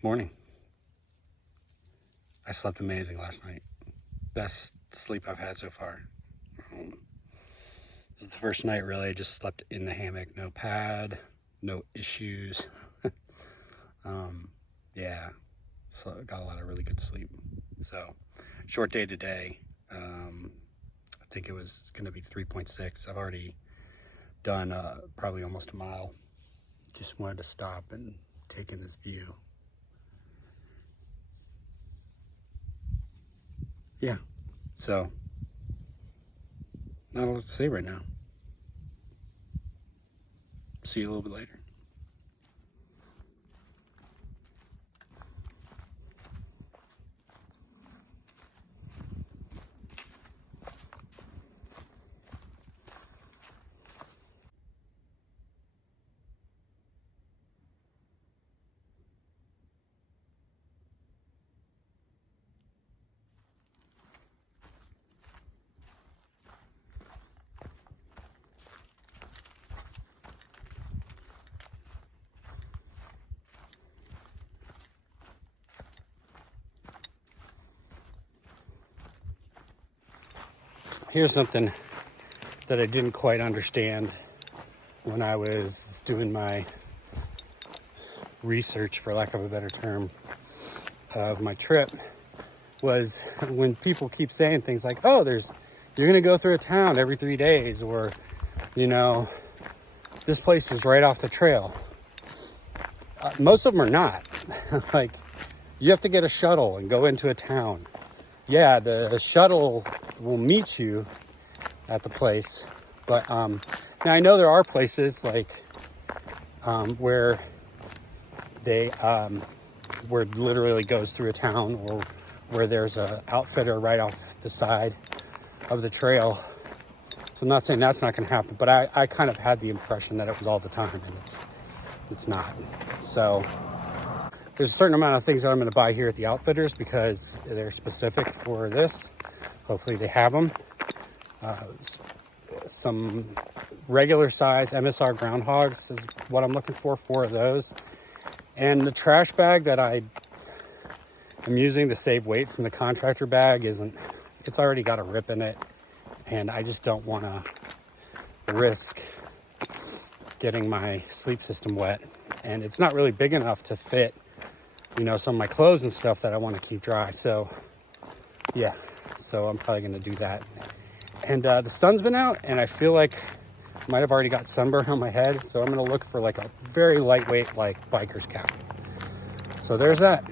Morning. I slept amazing last night. Best sleep I've had so far. This is the first night really I just slept in the hammock. No pad, no issues. Yeah, so got a lot of really good sleep. So, short day today. I think it was going to be 3.6. I've already done probably almost a mile. Just wanted to stop and take in this view. Yeah, so not a lot to say right now. See you a little bit later. Here's something that I didn't quite understand when I was doing my research, for lack of a better term, of my trip, was when people keep saying things like, oh, you're gonna go through a town every 3 days, or, this place is right off the trail. Most of them are not. Like, you have to get a shuttle and go into a town. Yeah, the shuttle will meet you at the place, but now I know there are places like where they where it literally goes through a town, or where there's a outfitter right off the side of the trail. So I'm not saying that's not going to happen, but I kind of had the impression that it was all the time, and it's not. So there's a certain amount of things that I'm going to buy here at the outfitters because they're specific for this. Hopefully they have them. Some regular size MSR groundhogs is what I'm looking for, 4 of those. And the trash bag that I am using to save weight from the contractor bag it's already got a rip in it. And I just don't want to risk getting my sleep system wet. And it's not really big enough to fit some of my clothes and stuff that I want to keep dry. So, yeah. So I'm probably going to do that. And the sun's been out, and I feel like I might have already got sunburn on my head. So I'm going to look for like a very lightweight, biker's cap. So there's that.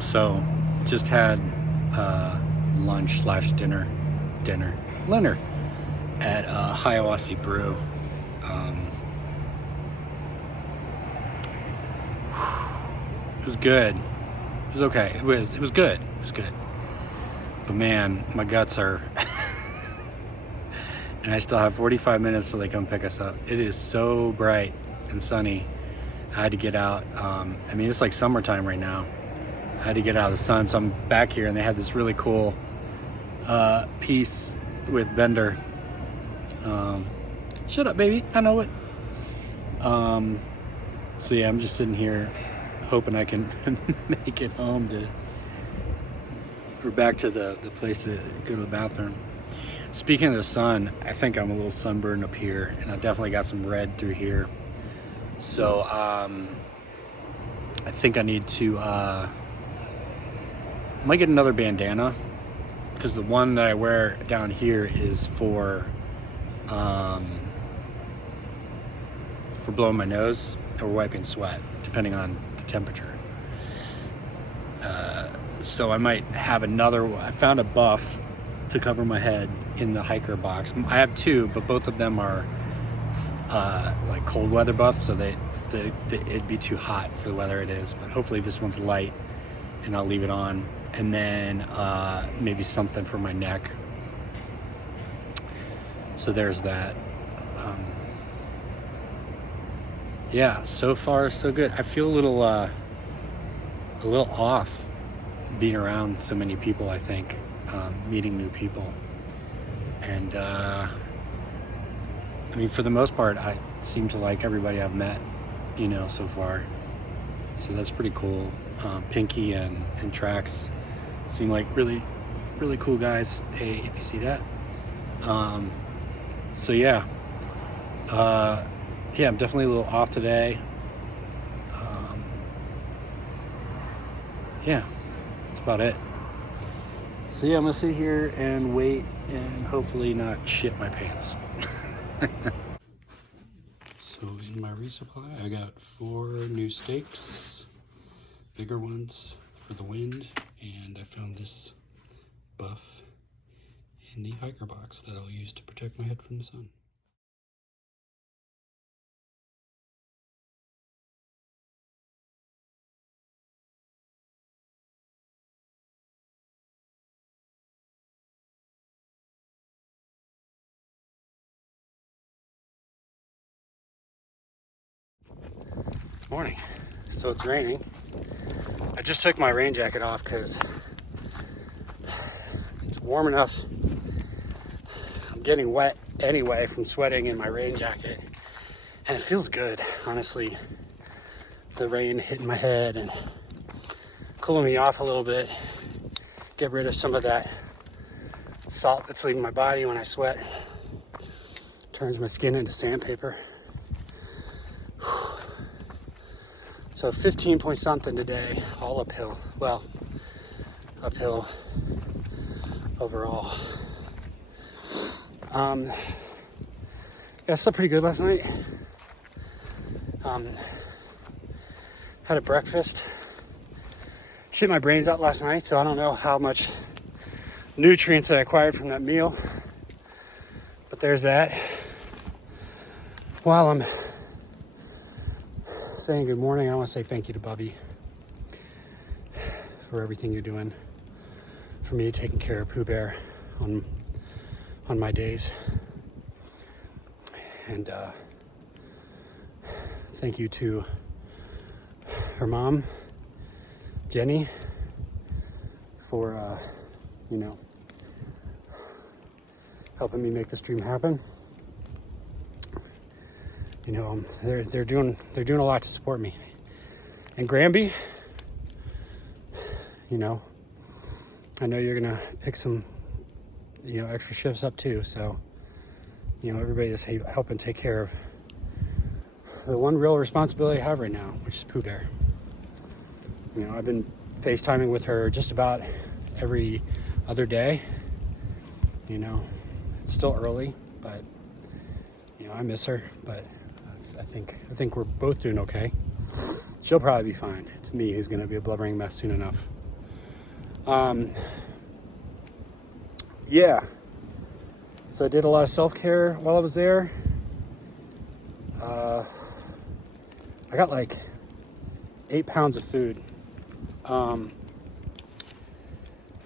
So just had lunch / dinner at Hiawassee Brew. It was good. It was okay. It was good. It was good. But man, my guts are and I still have 45 minutes till they come pick us up. It is so bright and sunny. I had to get out. It's like summertime right now. I had to get out of the sun, so I'm back here, and they had this really cool piece with Bender. Shut up, baby. I know it. So yeah, I'm just sitting here hoping I can make it home or back to the place to go to the bathroom. Speaking of the sun, I think I'm a little sunburned up here, and I definitely got some red through here. So I think I need to I might get another bandana, because the one that I wear down here is for blowing my nose or wiping sweat, depending on the temperature. So I might have another. I found a buff to cover my head in the hiker box. I have 2, but both of them are like cold weather buffs, so it'd be too hot for the weather it is, but hopefully this one's light and I'll leave it on. And then maybe something for my neck. So there's that. Yeah, so far so good. I feel a little off being around so many people, I think, meeting new people. And I mean, for the most part, I seem to like everybody I've met, so far. So that's pretty cool. Pinky and Trax seem like really, really cool guys. Hey, if you see that. So yeah. Yeah, I'm definitely a little off today. Yeah, that's about it. So yeah, I'm gonna sit here and wait and hopefully not shit my pants. So in my resupply, I got 4 new stakes, bigger ones for the wind, and I found this buff in the hiker box that I'll use to protect my head from the sun. Morning. So it's raining. I just took my rain jacket off because it's warm enough. I'm getting wet anyway from sweating in my rain jacket, and it feels good, honestly. The rain hitting my head and cooling me off a little bit, get rid of some of that salt that's leaving my body when I sweat. Turns my skin into sandpaper. So 15 point something today, all uphill. Well, uphill overall. Yeah, I slept pretty good last night. Had a breakfast. Shit my brains out last night, so I don't know how much nutrients I acquired from that meal. But there's that. While I'm saying good morning, I want to say thank you to Bubby for everything you're doing for me, taking care of Pooh Bear on my days. And thank you to her mom, Jenny, for helping me make this dream happen. They're doing a lot to support me. And Granby, I know you're gonna pick some extra shifts up too. So everybody that's helping take care of the one real responsibility I have right now, which is Pooh Bear. I've been FaceTiming with her just about every other day. It's still early, but I miss her, but I think we're both doing okay. She'll probably be fine. It's me who's gonna be a blubbering mess soon enough. Yeah. So I did a lot of self-care while I was there. I got like 8 pounds of food. I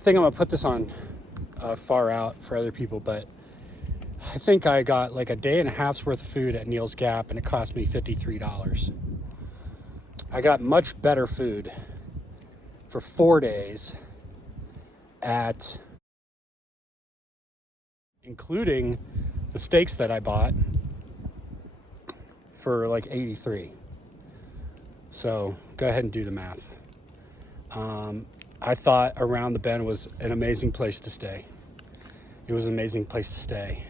think I'm gonna put this on far out for other people, but I think I got like a day and a half's worth of food at Neil's Gap, and it cost me $53. I got much better food for 4 days at, including the steaks that I bought, for like $83. So go ahead and do the math. I thought Around the Bend was an amazing place to stay. It was an amazing place to stay.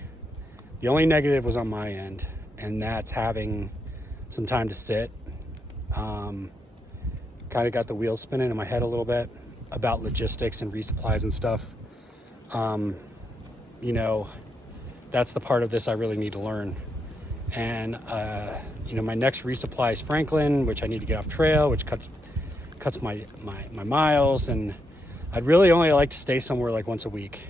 The only negative was on my end, and that's having some time to sit. Kind of got the wheels spinning in my head a little bit about logistics and resupplies and stuff. That's the part of this I really need to learn. And my next resupply is Franklin, which I need to get off trail, which cuts my miles, and I'd really only like to stay somewhere like once a week.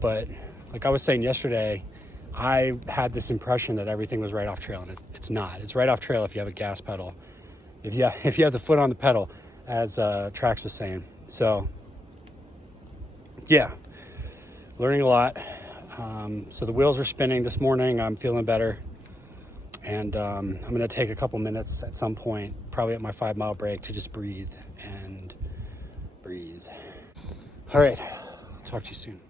But like I was saying yesterday, I had this impression that everything was right off trail, and it's not. It's right off trail if you have a gas pedal. If you have the foot on the pedal, as Trax was saying. So yeah, learning a lot. So the wheels are spinning this morning. I'm feeling better. And I'm going to take a couple minutes at some point, probably at my 5-mile break, to just breathe and breathe. All right. Talk to you soon.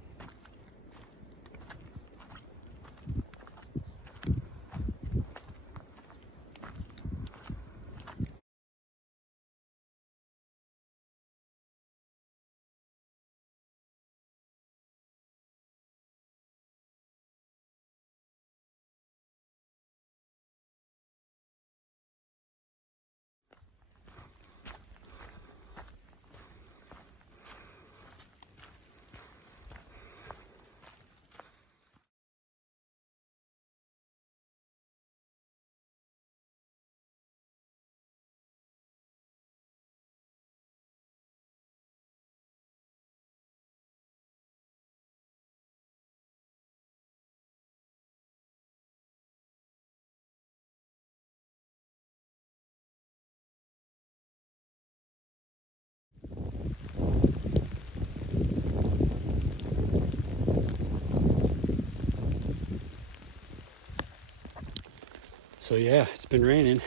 So yeah, it's been raining.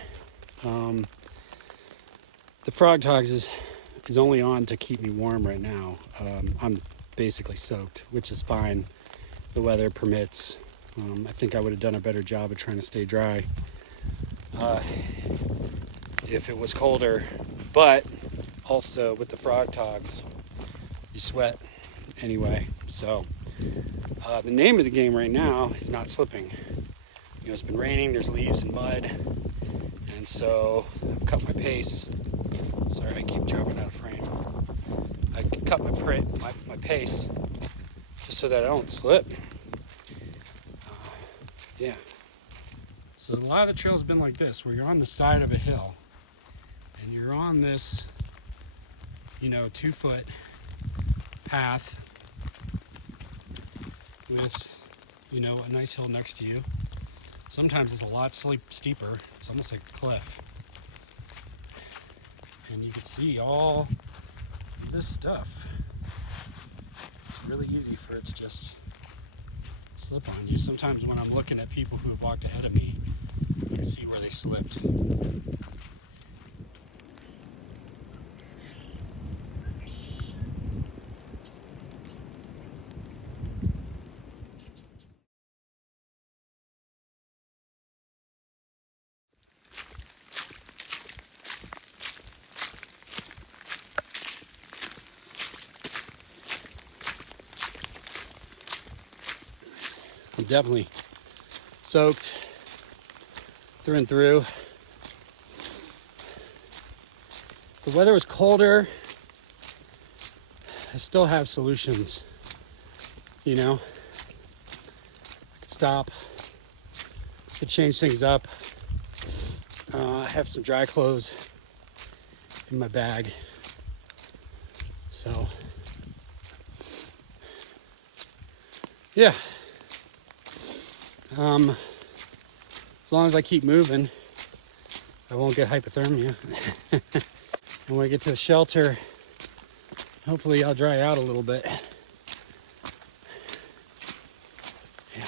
The Frog Togs is only on to keep me warm right now. I'm basically soaked, which is fine. The weather permits. I think I would have done a better job of trying to stay dry if it was colder. But also with the Frog Togs, you sweat anyway. So the name of the game right now is not slipping. You know, it's been raining, there's leaves and mud, and so I've cut my pace. Sorry, I keep dropping out of frame. I cut my pace just so that I don't slip. Yeah. So a lot of the trail's been like this, where you're on the side of a hill, and you're on this, 2-foot path with, a nice hill next to you. Sometimes it's a lot steeper. It's almost like a cliff. And you can see all this stuff. It's really easy for it to just slip on you. Sometimes when I'm looking at people who have walked ahead of me, you can see where they slipped. I'm definitely soaked through and through. If the weather was colder, I still have solutions. I could stop, could change things up. I have some dry clothes in my bag. So, yeah. As long as I keep moving, I won't get hypothermia. And when I get to the shelter, hopefully I'll dry out a little bit. Yeah.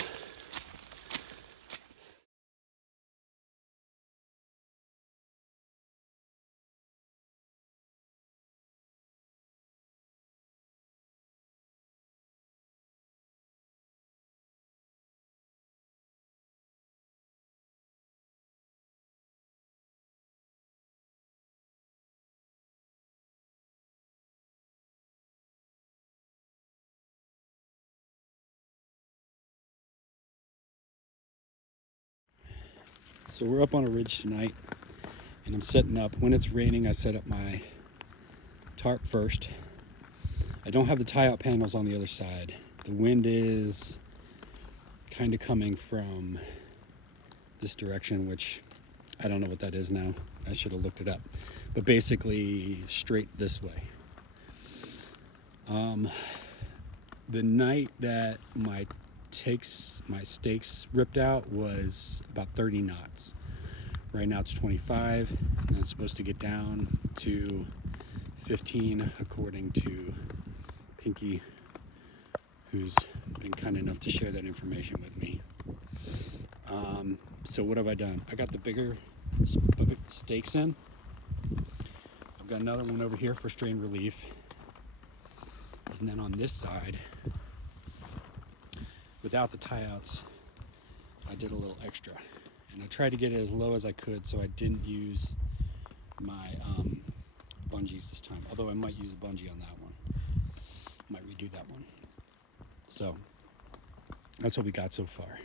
So we're up on a ridge tonight, and I'm setting up. When it's raining, I set up my tarp first. I don't have the tie-out panels on the other side. The wind is kind of coming from this direction, which I don't know what that is now. I should have looked it up. But basically straight this way. The night that my my stakes ripped out was about 30 knots. Right now it's 25, and it's supposed to get down to 15 according to Pinky, who's been kind enough to share that information with me. So what have I done? I got the bigger stakes in. I've got another one over here for strain relief. And then on this side, without the tie-outs, I did a little extra. And I tried to get it as low as I could so I didn't use my bungees this time. Although I might use a bungee on that one. Might redo that one. So that's what we got so far.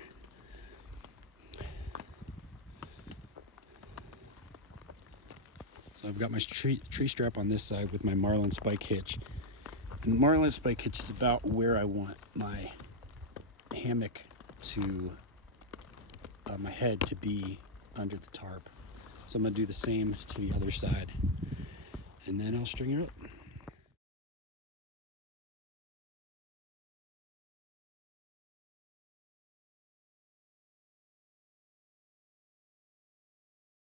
So I've got my tree strap on this side with my Marlin spike hitch. And the Marlin spike hitch is about where I want my hammock to, my head to be under the tarp. So I'm going to do the same to the other side. And then I'll string her up.